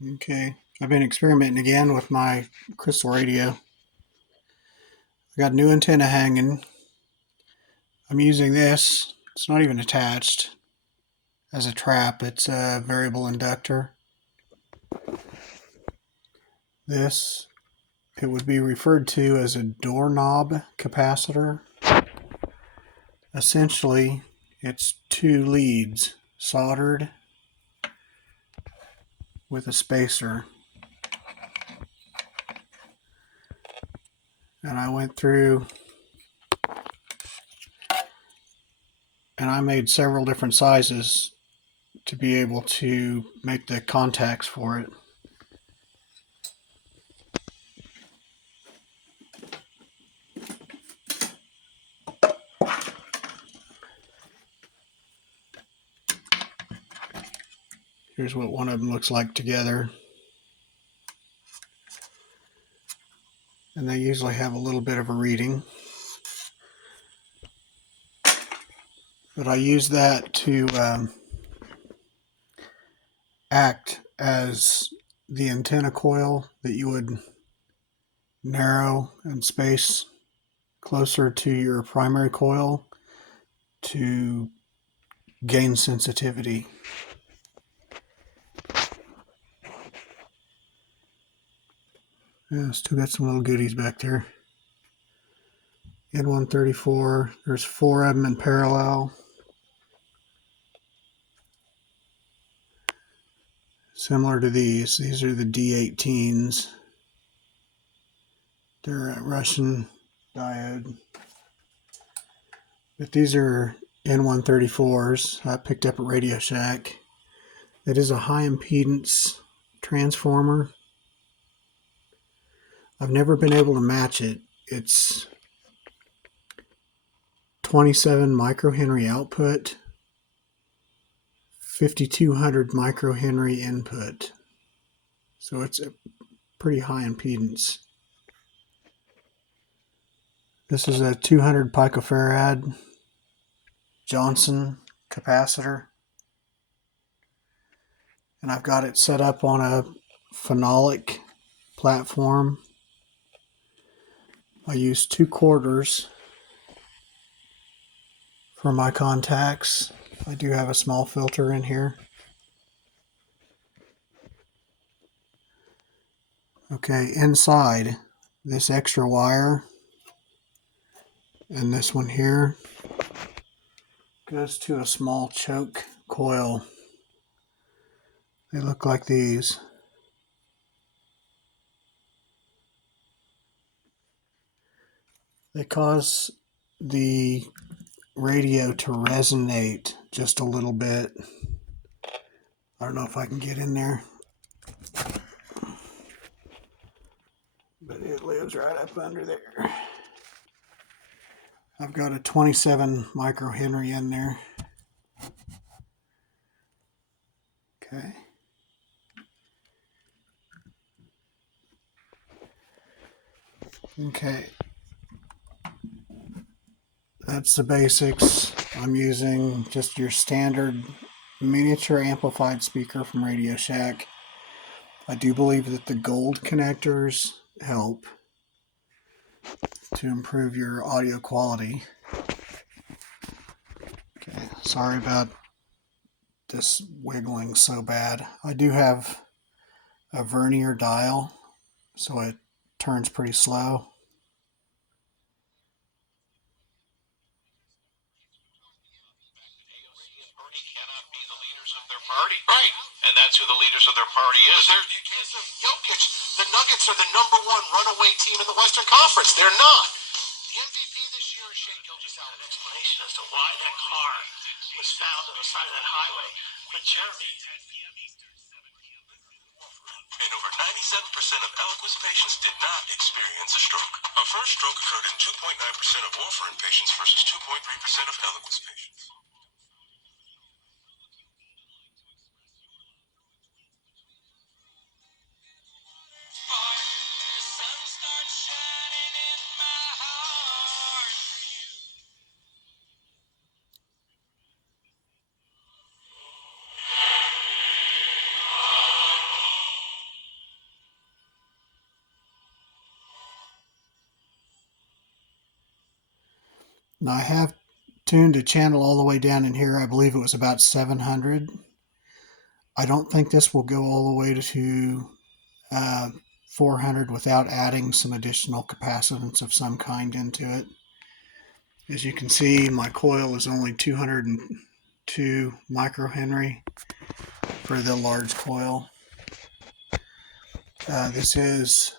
Okay, I've been experimenting again with my crystal radio. I got a new antenna hanging. I'm using this. It's not even attached as a trap. It's a variable inductor. This, it would be referred to as a doorknob capacitor. Essentially, it's two leads soldered with a spacer. And I went through and I made several different sizes to be able to make the contacts for it. Here's what one of them looks like together. And they usually have a little bit of a reading. But I use that to act as the antenna coil that you would narrow and space closer to your primary coil to gain sensitivity. Yeah, still got some little goodies back there. N134, there's 4 of them in parallel. Similar to these are the D18s. They're a Russian diode. But these are N134s I picked up at Radio Shack. It is a high impedance transformer. I've never been able to match it. It's 27 microhenry output, 5200 microhenry input. So it's a pretty high impedance. This is a 200 picofarad Johnson capacitor. And I've got it set up on a phenolic platform. I use 2/4 for my contacts. I do have a small filter in here. Okay, inside this extra wire and this one here goes to a small choke coil. They look like these. They cause the radio to resonate just a little bit. I don't know if I can get in there, but it lives right up under there. I've got a 27 microhenry in there. Okay. Okay. That's the basics. I'm using just your standard miniature amplified speaker from Radio Shack. I do believe that the gold connectors help to improve your audio quality. Okay, sorry about this wiggling so bad. I do have a vernier dial, so it turns pretty slow. Party. Right. And that's who the leaders of their party is. You can't say Jokic. The Nuggets are the #1 runaway team in the Western Conference. They're not. The MVP this year is Shai Gilgeous-Alexander. An explanation as to why that car was found on the side of that highway. But Jeremy. And over 97% of Eliquis patients did not experience a stroke. A first stroke occurred in 2.9% of warfarin patients versus 2.3% of Eliquis patients. Now I have tuned a channel all the way down in here. I believe it was about 700. I don't think this will go all the way to 400 without adding some additional capacitance of some kind into it. As you can see, my coil is only 202 microhenry for the large coil. This is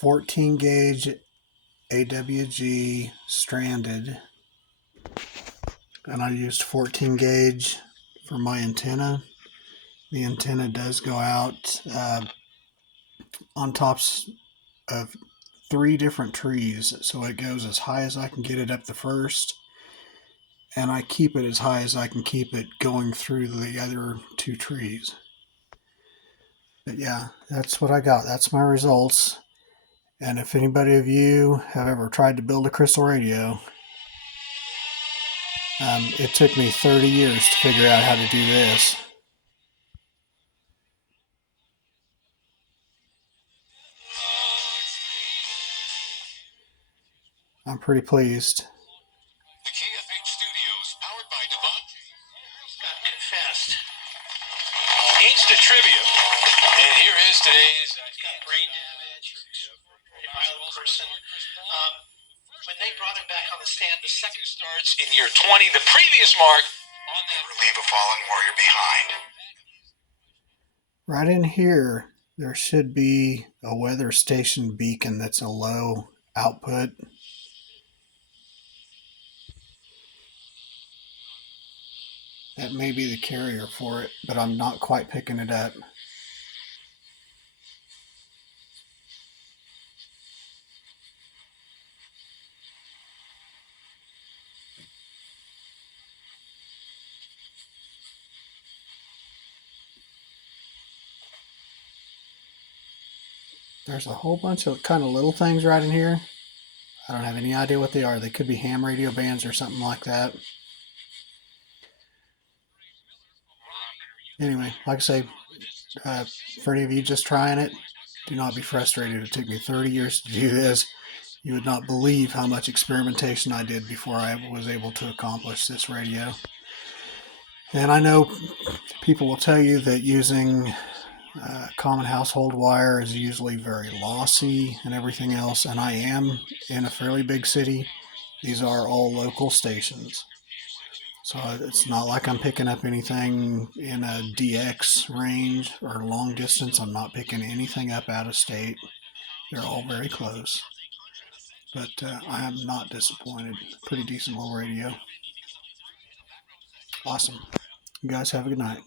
14 gauge AWG stranded, and I used 14 gauge for my antenna. The antenna does go out on tops of 3 different trees, so it goes as high as I can get it up the first, and I keep it as high as I can keep it going through the other 2 trees. But yeah, that's what I got. That's my results. And if anybody of you have ever tried to build a crystal radio, it took me 30 years to figure out how to do this. I'm pretty pleased. The KFH Studios, powered by Devontae, got confessed. Instant trivia. And here is today's. He's got brain damage. Very violent person. When they brought him back on the stand, the second starts in year 20, the previous mark. On that, leave a fallen warrior behind. Right in here, there should be a weather station beacon that's a low output. That may be the carrier for it, but I'm not quite picking it up. There's a whole bunch of kind of little things right in here. I don't have any idea what they are. They could be ham radio bands or something like that. Anyway, like I say, for any of you just trying it, do not be frustrated. It took me 30 years to do this. You would not believe how much experimentation I did before I was able to accomplish this radio. And I know people will tell you that using common household wire is usually very lossy and everything else, and I am in a fairly big city. These are all local stations, so it's not like I'm picking up anything in a DX range or long distance. I'm not picking anything up out of state. They're all very close, but I am not disappointed. Pretty decent little radio. Awesome. You guys have a good night.